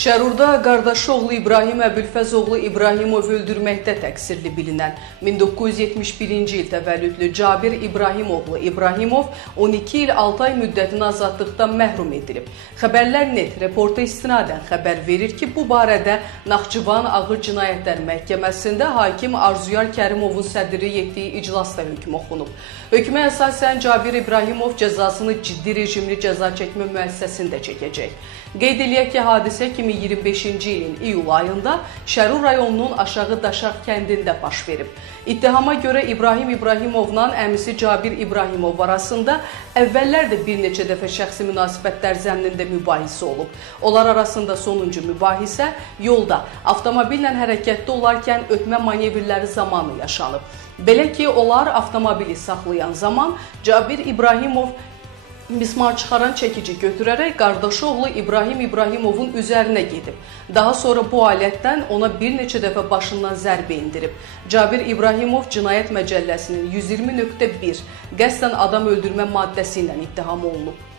Şərurda qardaşı oğlu İbrahim Əbülfəzoğlu İbrahimov öldürməkdə təqsirli bilinən 1971-ci il təvəllüdlü Cabir İbrahimoğlu İbrahimov 12 il 6 ay müddətini azadlıqdan məhrum edilib. Xəbərlər.net reporta istinadən xəbər verir ki, bu barədə Naxçıvan Ağır Cinayətlər Məhkəməsində hakim Arzuyar Kərimovun sədrlik etdiyi iclasda hökm oxunub. Hökmə əsasən Cabir İbrahimov cəzasını ciddi rejimli cəza çəkmə müəssisəsində çəkəcək. Qeyd eləyək ki, hadisə 2025-ci ilin iyul ayında Şərur rayonunun Aşağı Daşaq kəndində baş verib. İttihama görə İbrahim İbrahimovla əmisi Cabir İbrahimov arasında əvvəllər də bir neçə dəfə şəxsi münasibətlər zəminində mübahisə olub. Onlar arasında sonuncu mübahisə yolda avtomobillə hərəkətdə olarkən ötmə manevrləri zamanı yaşanıb. Belə ki, onlar avtomobili saxlayan zaman Cabir İbrahimov mismar çıxaran çəkici götürərək qardaşı oğlu İbrahim İbrahimovun üzərinə gedib. Daha sonra bu alətdən ona bir neçə dəfə başından zərbə indirib. Cabir İbrahimov Cinayət Məcəlləsinin 120.1 qəsdən adam öldürmə maddəsi ilə ittiham olunub.